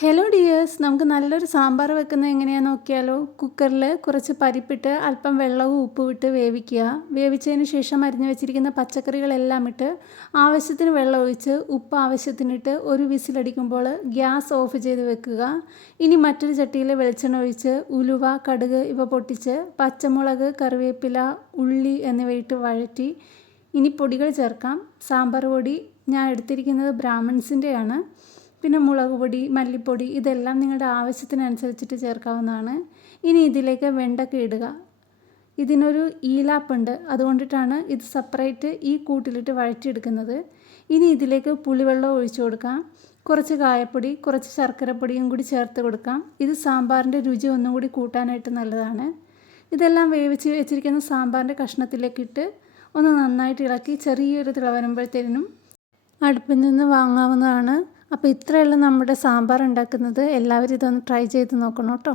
Hello dears, നമുക്ക് നല്ലൊരു സാമ്പാർ വെക്കുന്നത് എങ്ങനെയാണെന്ന് നോക്കിയാലോ. കുക്കറിൽ കുറച്ച് പരിപ്പിട്ട് അല്പം വെള്ളവും ഉപ്പും ഇട്ട് വേവിക്കുക. വേവിച്ചതിന് ശേഷം അരിഞ്ഞു വെച്ചിരിക്കുന്ന പച്ചക്കറികളെല്ലാം ഇട്ട് ആവശ്യത്തിന് വെള്ളം ഒഴിച്ച് ഉപ്പ് ആവശ്യത്തിനിട്ട് ഒരു വിസിലടിക്കുമ്പോൾ ഗ്യാസ് ഓഫ് ചെയ്ത് വെക്കുക. ഇനി മറ്റൊരു ചട്ടിയിൽ വെളിച്ചെണ്ണ ഒഴിച്ച് ഉലുവ, കടുക് ഇവ പൊട്ടിച്ച് പച്ചമുളക്, കറിവേപ്പില, ഉള്ളി എന്നിവയിട്ട് വഴറ്റി ഇനി പൊടികൾ ചേർക്കാം. സാമ്പാർ പൊടി ഞാൻ എടുത്തിരിക്കുന്നത് ബ്രാഹ്മിൺസിൻ്റെയാണ്. പിന്നെ മുളക് പൊടി, മല്ലിപ്പൊടി ഇതെല്ലാം നിങ്ങളുടെ ആവശ്യത്തിനനുസരിച്ചിട്ട് ചേർക്കാവുന്നതാണ്. ഇനി ഇതിലേക്ക് വെണ്ടക്ക ഇടുക. ഇതിനൊരു ഈലാപ്പുണ്ട്, അതുകൊണ്ടിട്ടാണ് ഇത് സെപ്പറേറ്റ് ഈ കൂട്ടിലിട്ട് വഴറ്റിയെടുക്കുന്നത്. ഇനി ഇതിലേക്ക് പുളിവെള്ളം ഒഴിച്ചു കൊടുക്കാം. കുറച്ച് കായപ്പൊടി, കുറച്ച് ശർക്കരപ്പൊടിയും കൂടി ചേർത്ത് കൊടുക്കാം. ഇത് സാമ്പാറിൻ്റെ രുചി ഒന്നും കൂടി കൂട്ടാനായിട്ട് നല്ലതാണ്. ഇതെല്ലാം വേവിച്ച് വെച്ചിരിക്കുന്ന സാമ്പാറിൻ്റെ കഷ്ണത്തിലേക്കിട്ട് ഒന്ന് നന്നായിട്ട് ഇളക്കി ചെറിയൊരു തിള വരുമ്പോഴത്തേനും അടുപ്പിൽ നിന്ന് വാങ്ങാവുന്നതാണ്. അപ്പോൾ ഇത്രയുള്ള നമ്മുടെ സാമ്പാർ ഉണ്ടാക്കുന്നത്. എല്ലാവരും ഇതൊന്ന് ട്രൈ ചെയ്ത് നോക്കണം കേട്ടോ.